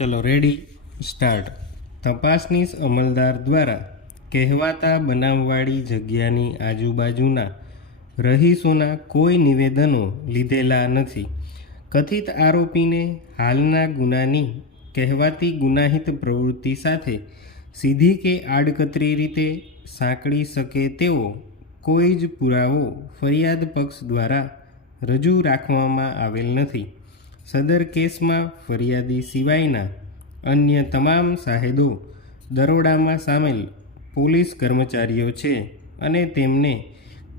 ચલો ready start. તપાસનીસ અમલદાર દ્વારા કહેવાતા બનાવવાળી જગ્યાની આજુબાજુના રહીશોના કોઈ નિવેદનો લીધેલા નથી. કથિત આરોપીને હાલના ગુનાની કહેવાતી ગુનાહિત પ્રવૃત્તિ સાથે સીધી કે આડકતરી રીતે સાંકળી શકે તેવો કોઈ જ પુરાવો ફરિયાદ પક્ષ દ્વારા રજૂ રાખવામાં આવેલ નથી. સદર કેસમાં ફરિયાદી સિવાયના અન્ય તમામ સાહેદો દરોડામાં સામેલ પોલીસ કર્મચારીઓ છે અને તેમને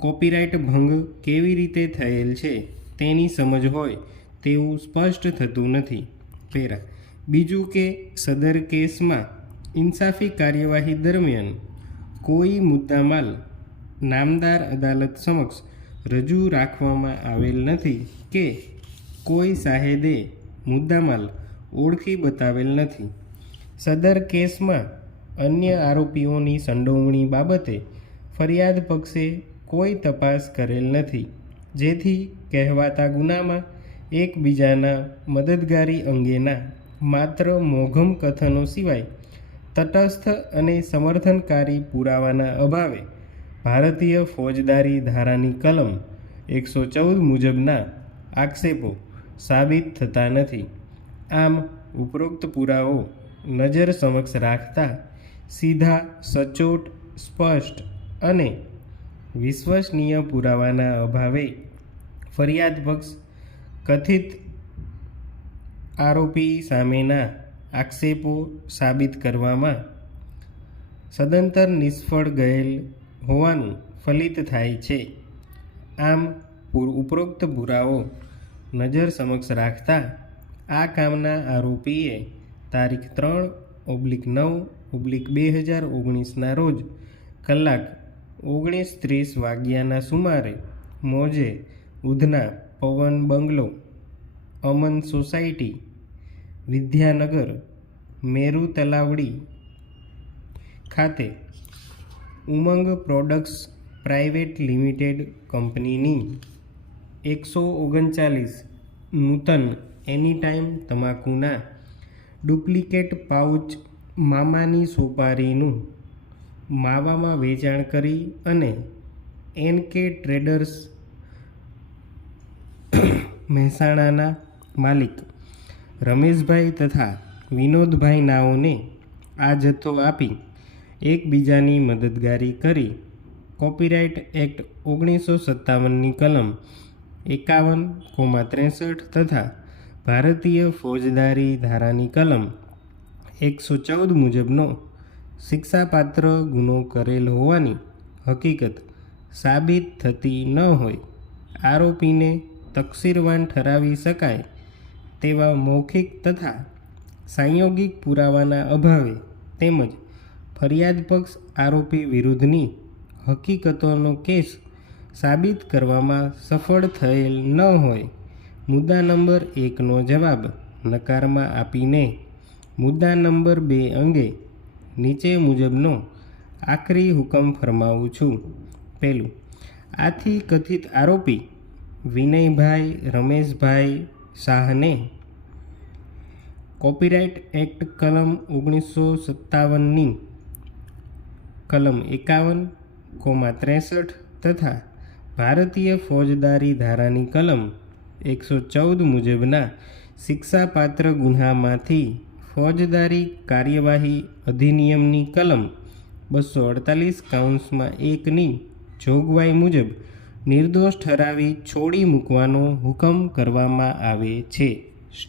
કોપીરાઇટ ભંગ કેવી રીતે થયેલ છે તેની સમજ હોય તેવું સ્પષ્ટ થતું નથી. પેરા બીજું કે સદર કેસમાં ઇન્સાફી કાર્યવાહી દરમિયાન કોઈ મુદ્દામાલ નામદાર અદાલત સમક્ષ રજૂ રાખવામાં આવેલ નથી કે કોઈ સાહેદે મુદ્દામાલ ઓળખી બતાવેલ નથી. સદર કેસમાં અન્ય આરોપીઓની સંડોવણી બાબતે ફરિયાદ પક્ષે કોઈ તપાસ કરેલ નથી, જેથી કહેવાતા ગુનામાં એકબીજાના મદદગારી અંગેના માત્ર મોઘમ કથનો સિવાય તટસ્થ અને સમર્થનકારી પુરાવાના અભાવે ભારતીય ફોજદારી ધારાની કલમ 114 મુજબના આક્ષેપો સાબિત થતા નથી. આમ ઉપરોક્ત પુરાવો નજર સમક્ષ રાખતા સીધા, સચોટ, સ્પષ્ટ અને વિશ્વસનીય પુરાવાના અભાવે ફરિયાદ પક્ષ કથિત આરોપી સામેના આક્ષેપો સાબિત કરવામાં સદંતર નિષ્ફળ ગયેલ હોવાનું ફલિત થાય છે. આમ ઉપરોક્ત પુરાવો નજર સમક્ષ રાખતા આ કામના આરોપીએ તારીખ 3/9/2019ના રોજ કલાક 19:30 વાગ્યાના સુમારે મોજે ઉધના પવન બંગલો, અમન સોસાયટી, વિદ્યાનગર, મેરુ તલાવડી ખાતે ઉમંગ પ્રોડક્ટ્સ પ્રાઇવેટ લિમિટેડ કંપનીની 139 નૂતન એનીટાઈમ તમાકુના ડુપ્લિકેટ પાઉચ મામાની સોપારીનું માવામાં વેચાણ કરી અને એનકે ટ્રેડર્સ મહેસાણાના માલિક રમેશભાઈ તથા વિનોદભાઈ નાઓને આ જથ્થો આપી એકબીજાની મદદગારી કરી કોપીરાઇટ એક્ટ 1957ની કલમ 51,63 તથા ભારતીય ફોજદારી ધારાની કલમ 114 મુજબનો શિક્ષાપાત્ર ગુનો કરેલ હોવાની હકીકત સાબિત થતી ન હોય આરોપીને તકસીરવાન ઠરાવી શકાય તેવા મૌખિક તથા સાંયોગિક પુરાવાના અભાવે તેમજ ફરિયાદ પક્ષ આરોપી વિરુદ્ધની હકીકતોનો કેસ સાબિત કરવામાં સફળ થયેલ ન હોય મુદ્દા નંબર 1નો જવાબ નકારમાં આપીને મુદ્દા નંબર 2 અંગે નીચે મુજબનો આખરી હુકમ ફરમાવું છું. પહેલું, આથી કથિત આરોપી વિનયભાઈ રમેશભાઈ શાહને કોપીરાઇટ એક્ટ કલમ 1957ની કલમ 51,63 તથા ભારતીય ફોજદારી ધારાની કલમ 114 મુજબના શિક્ષાપાત્ર ગુન્હામાંથી ફોજદારી કાર્યવાહી અધિનિયમની કલમ 248(1)ની જોગવાઈ મુજબ નિર્દોષ ઠરાવી છોડી મૂકવાનો હુકમ કરવામાં આવે છે.